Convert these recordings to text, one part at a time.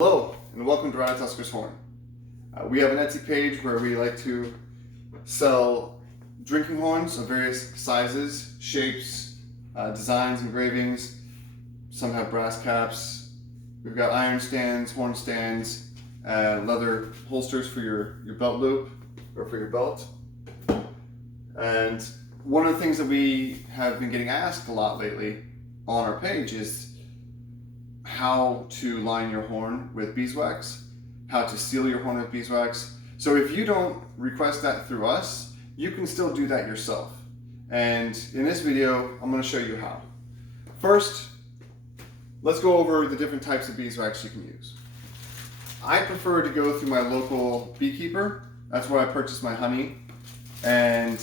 Hello and welcome to Tusker's Horn. We have an Etsy page where we like to sell drinking horns of various sizes, shapes, designs, engravings. Some have brass caps. We've got iron stands, horn stands, leather holsters for your belt loop or for your belt. And one of the things that we have been getting asked a lot lately on our page is how to line your horn with beeswax, how to seal your horn with beeswax. So if you don't request that through us, you can still do that yourself. And in this video, I'm going to show you how. First, let's go over the different types of beeswax you can use. I prefer to go through my local beekeeper. That's where I purchase my honey. And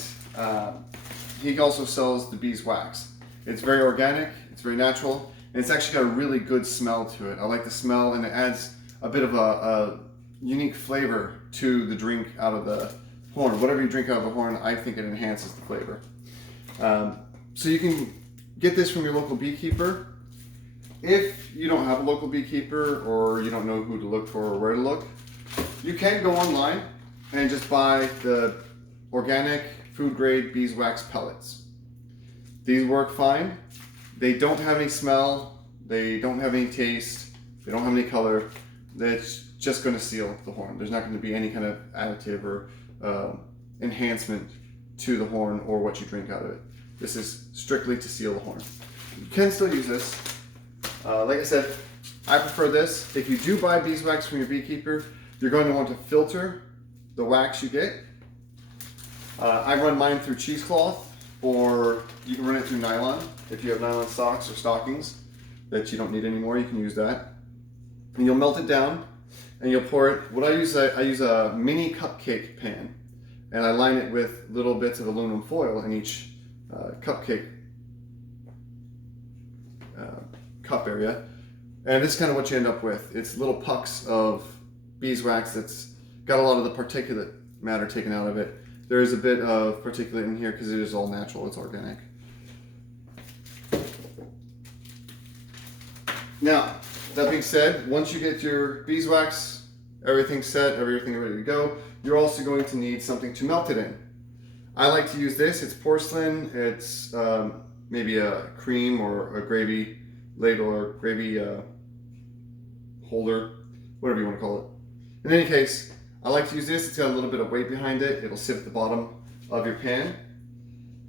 he also sells the beeswax. It's very organic, it's very natural, and it's actually got a really good smell to it. I like the smell, and it adds a bit of a unique flavor to the drink out of the horn. Whatever you drink out of the horn, I think it enhances the flavor. So you can get this from your local beekeeper. If you don't have a local beekeeper or you don't know who to look for or where to look, you can go online and just buy the organic food grade beeswax pellets. These work fine. They don't have any smell, they don't have any taste, they don't have any color. That's just going to seal the horn. There's not going to be any kind of additive or enhancement to the horn or what you drink out of it. This is strictly to seal the horn. You can still use this. Like I said, I prefer this. If you do buy beeswax from your beekeeper, you're going to want to filter the wax you get. I run mine through cheesecloth, or you can run it through nylon. If you have nylon socks or stockings that you don't need anymore, you can use that. And you'll melt it down and you'll pour it. What I use a mini cupcake pan, and I line it with little bits of aluminum foil in each cupcake cup area. And this is kind of what you end up with. It's little pucks of beeswax that's got a lot of the particulate matter taken out of it. There is a bit of particulate in here because it is all natural, it's organic. Now, that being said, once you get your beeswax, everything set, everything ready to go, you're also going to need something to melt it in. I like to use this. It's porcelain. It's maybe a cream or a gravy ladle or gravy holder, whatever you want to call it. In any case, I like to use this. It's got a little bit of weight behind it. It'll sit at the bottom of your pan.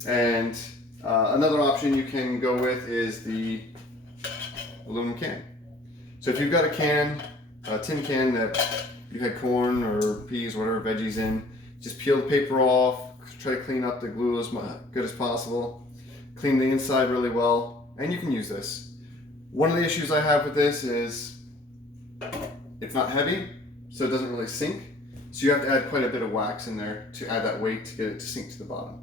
And another option you can go with is the aluminum can. So if you've got a tin can that you had corn or peas, whatever veggies in, just peel the paper off, try to clean up the glue as good as possible, clean the inside really well, and you can use this. One of the issues I have with this is it's not heavy, so it doesn't really sink. So you have to add quite a bit of wax in there to add that weight to get it to sink to the bottom,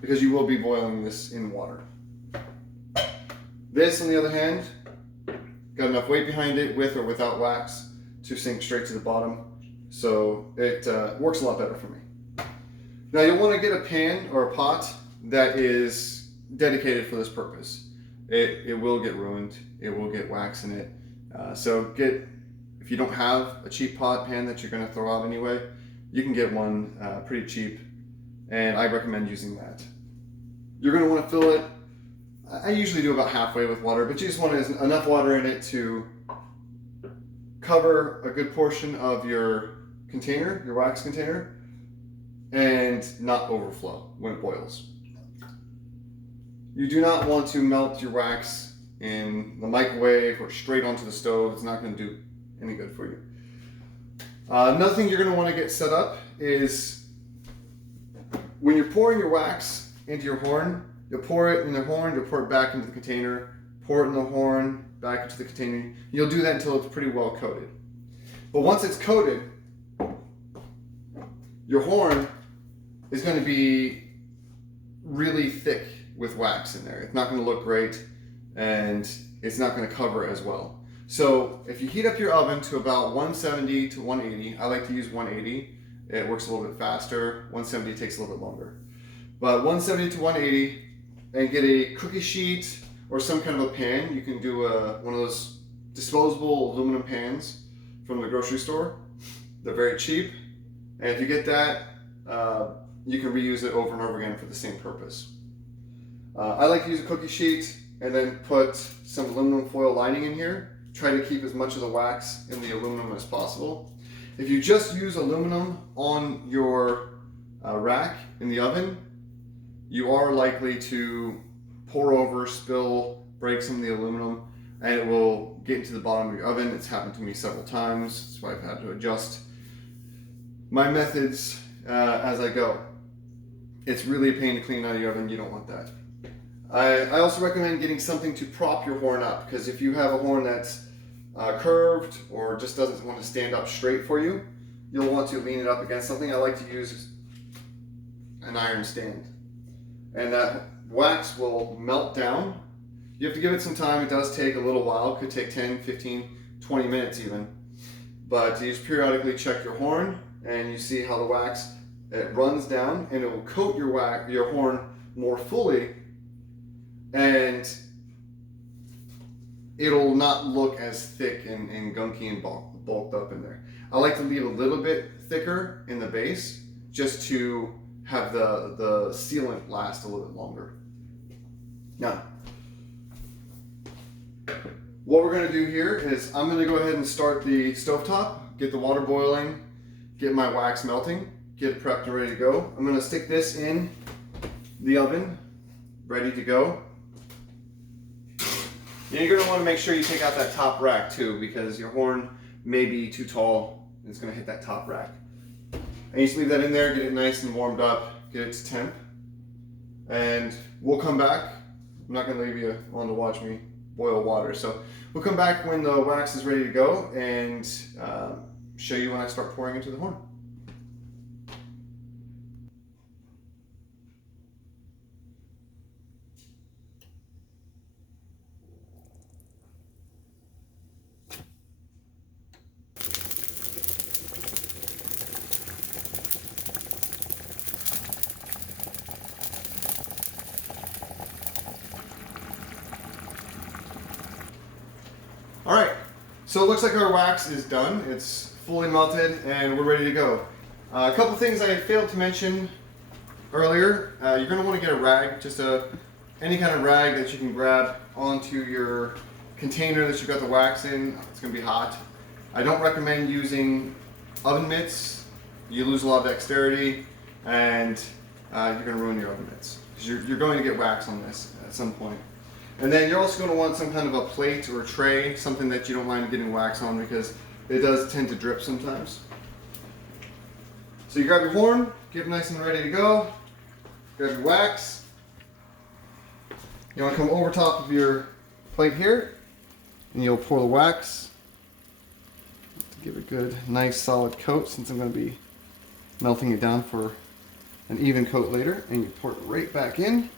because you will be boiling this in water. This, on the other hand, got enough weight behind it with or without wax to sink straight to the bottom. So it works a lot better for me. Now you'll want to get a pan or a pot that is dedicated for this purpose. It will get ruined. It will get wax in it. If you don't have a cheap pot pan that you're going to throw out anyway, you can get one pretty cheap, and I recommend using that. You're going to want to fill it, I usually do about halfway with water, but you just want enough water in it to cover a good portion of your container, your wax container, and not overflow when it boils. You do not want to melt your wax in the microwave or straight onto the stove. It's not going to do any good for you. Another thing you're going to want to get set up is when you're pouring your wax into your horn, you'll pour it in the horn, you'll pour it back into the container, pour it in the horn, back into the container. You'll do that until it's pretty well coated. But once it's coated, your horn is going to be really thick with wax in there. It's not going to look great, and it's not going to cover as well. So if you heat up your oven to about 170 to 180, I like to use 180. It works a little bit faster. 170 takes a little bit longer. But 170 to 180, and get a cookie sheet or some kind of a pan. You can do one of those disposable aluminum pans. from the grocery store. They're very cheap, and if you get that, you can reuse it over and over again for the same purpose. I like to use a cookie sheet and then put some aluminum foil lining in here. Try to keep as much of the wax in the aluminum as possible. If you just use aluminum on your rack in the oven, you are likely to pour over, spill, break some of the aluminum, and it will get into the bottom of your oven. It's happened to me several times. That's why I've had to adjust my methods as I go. It's really a pain to clean out of your oven. You don't want that. I also recommend getting something to prop your horn up, because if you have a horn that's curved or just doesn't want to stand up straight for you, you'll want to lean it up against something. I like to use an iron stand, and that wax will melt down. You have to give it some time. It does take a little while. It could take 10, 15, 20 minutes even. But you just periodically check your horn, and you see how the wax, it runs down, and it will coat your horn more fully, and it'll not look as thick and gunky and bulked up in there. I like to leave a little bit thicker in the base just to have the sealant last a little bit longer. Now, what we're going to do here is I'm going to go ahead and start the stovetop, get the water boiling, get my wax melting, get it prepped and ready to go. I'm going to stick this in the oven, ready to go. And you're going to want to make sure you take out that top rack too, because your horn may be too tall and it's going to hit that top rack. And you just leave that in there, get it nice and warmed up, get it to temp, and we'll come back. I'm not going to leave you on to watch me boil water, so we'll come back when the wax is ready to go and show you when I start pouring into the horn. All right, so it looks like our wax is done. It's fully melted and we're ready to go. A couple things I failed to mention earlier. You're going to want to get a rag, just any kind of rag that you can grab onto your container that you've got the wax in. It's going to be hot. I don't recommend using oven mitts. You lose a lot of dexterity, and you're going to ruin your oven mitts, because you're going to get wax on this at some point. And then you're also going to want some kind of a plate or a tray, something that you don't mind getting wax on, because it does tend to drip sometimes. So you grab your horn, get it nice and ready to go, grab your wax. You want to come over top of your plate here, and you'll pour the wax to give it a good, nice, solid coat, since I'm going to be melting it down for an even coat later, and you pour it right back in.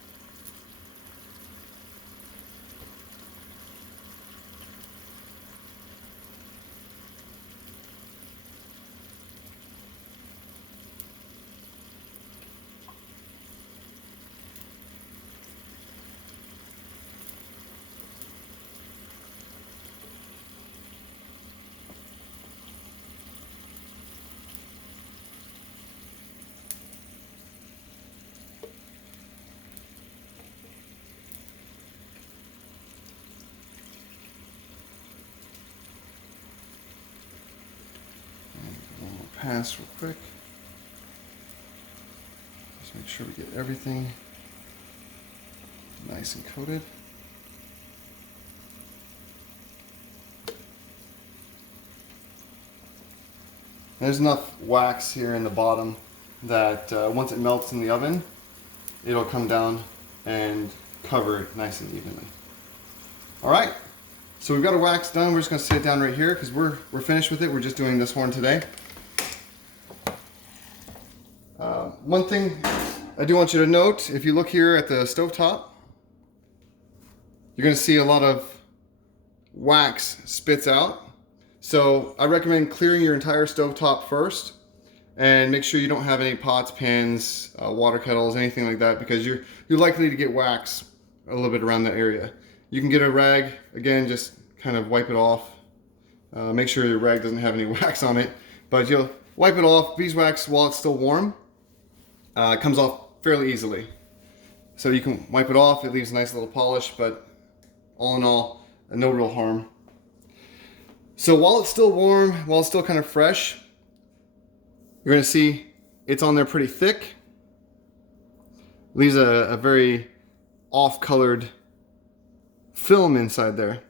Pass real quick. Just make sure we get everything nice and coated. There's enough wax here in the bottom that once it melts in the oven, it'll come down and cover it nice and evenly. All right, so we've got our wax done. We're just gonna sit it down right here because we're finished with it. We're just doing this horn today. One thing I do want you to note, if you look here at the stovetop, you're going to see a lot of wax spits out. So I recommend clearing your entire stovetop first, and make sure you don't have any pots, pans, water kettles, anything like that, because you're likely to get wax a little bit around that area. You can get a rag, again, just kind of wipe it off Make sure your rag doesn't have any wax on it, but you'll wipe it off. Beeswax, while it's still warm, comes off fairly easily. So you can wipe it off, it leaves a nice little polish, but all in all, no real harm. So while it's still warm, while it's still kind of fresh, you're gonna see it's on there pretty thick. Leaves a very off-colored film inside there.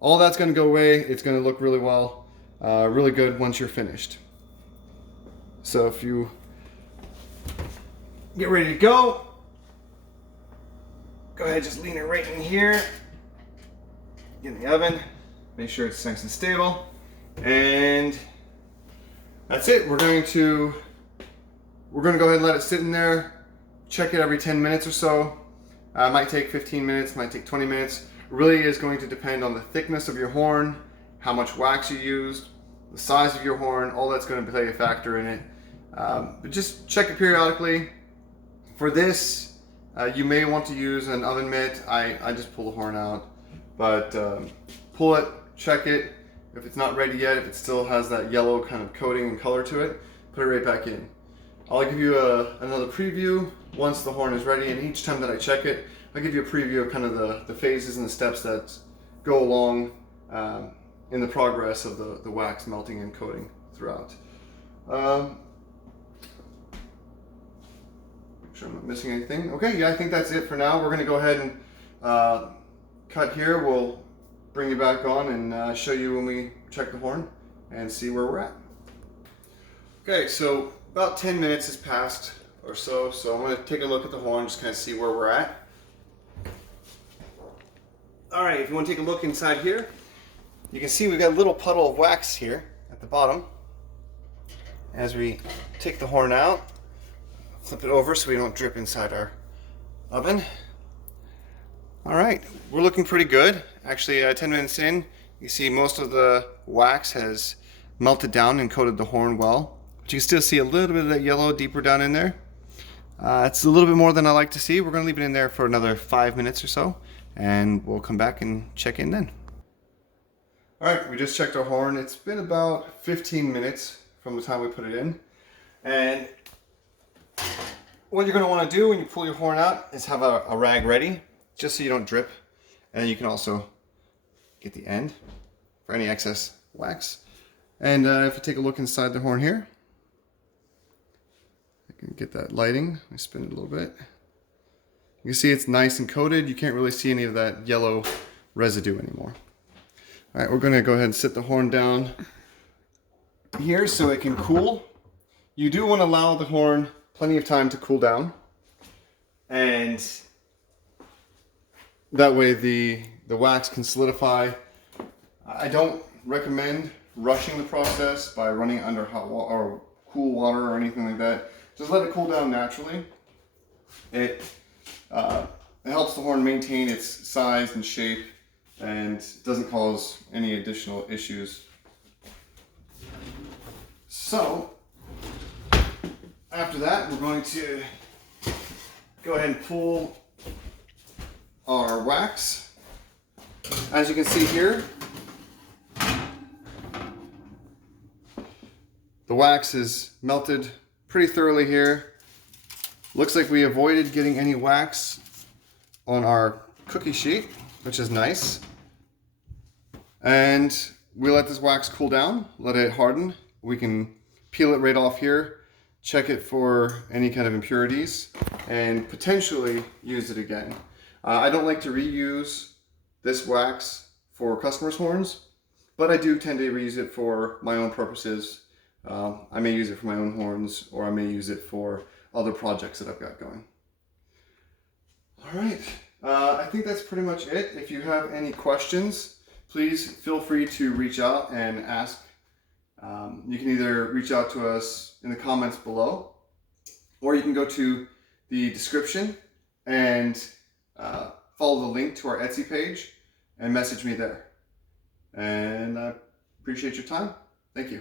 All that's gonna go away. It's gonna look really well, really good once you're finished. So if you get ready to go ahead, just lean it right in here. Get in the oven. Make sure it's nice and stable. And that's it. We're going to go ahead and let it sit in there. Check it every 10 minutes or so. It might take 15 minutes, might take 20 minutes. It really is going to depend on the thickness of your horn, how much wax you used, the size of your horn. All that's going to play a factor in it. But just check it periodically. For this, you may want to use an oven mitt. I just pull the horn out, but pull it, check it. If it's not ready yet, if it still has that yellow kind of coating and color to it, put it right back in. I'll give you another preview once the horn is ready, and each time that I check it, I'll give you a preview of kind of the phases and the steps that go along in the progress of the wax melting and coating throughout. Sure I'm not missing anything. Okay, yeah, I think that's it for now. We're gonna go ahead and cut here. We'll bring you back on and show you when we check the horn and see where we're at. Okay, so about 10 minutes has passed or so, so I'm gonna take a look at the horn, just kind of see where we're at. All right, if you want to take a look inside here, you can see we've got a little puddle of wax here at the bottom. As we take the horn out, flip it over so we don't drip inside our oven. All right, we're looking pretty good. Actually, 10 minutes in, you see most of the wax has melted down and coated the horn well. But you can still see a little bit of that yellow deeper down in there. It's a little bit more than I like to see. We're gonna leave it in there for another 5 minutes or so, and we'll come back and check in then. All right, we just checked our horn. It's been about 15 minutes from the time we put it in. And what you're going to want to do when you pull your horn out is have a rag ready, just so you don't drip. And then you can also get the end for any excess wax. And if you take a look inside the horn here, I can get that lighting. Let me spin it a little bit. You can see it's nice and coated. You can't really see any of that yellow residue anymore. All right, we're going to go ahead and sit the horn down here so it can cool. You do want to allow the horn plenty of time to cool down, and that way the wax can solidify. I don't recommend rushing the process by running it under hot water or cool water or anything like that. Just let it cool down naturally. It helps the horn maintain its size and shape and doesn't cause any additional issues. So after that, we're going to go ahead and pull our wax. As you can see here, the wax is melted pretty thoroughly here. Looks like we avoided getting any wax on our cookie sheet, which is nice. And we let this wax cool down, let it harden. We can peel it right off here, check it for any kind of impurities, and potentially use it again. I don't like to reuse this wax for customers' horns, but I do tend to reuse it for my own purposes. I may use it for my own horns, or I may use it for other projects that I've got going. All right, I think that's pretty much it. If you have any questions, please feel free to reach out and ask. You can either reach out to us in the comments below, or you can go to the description and follow the link to our Etsy page and message me there. And I appreciate your time. Thank you.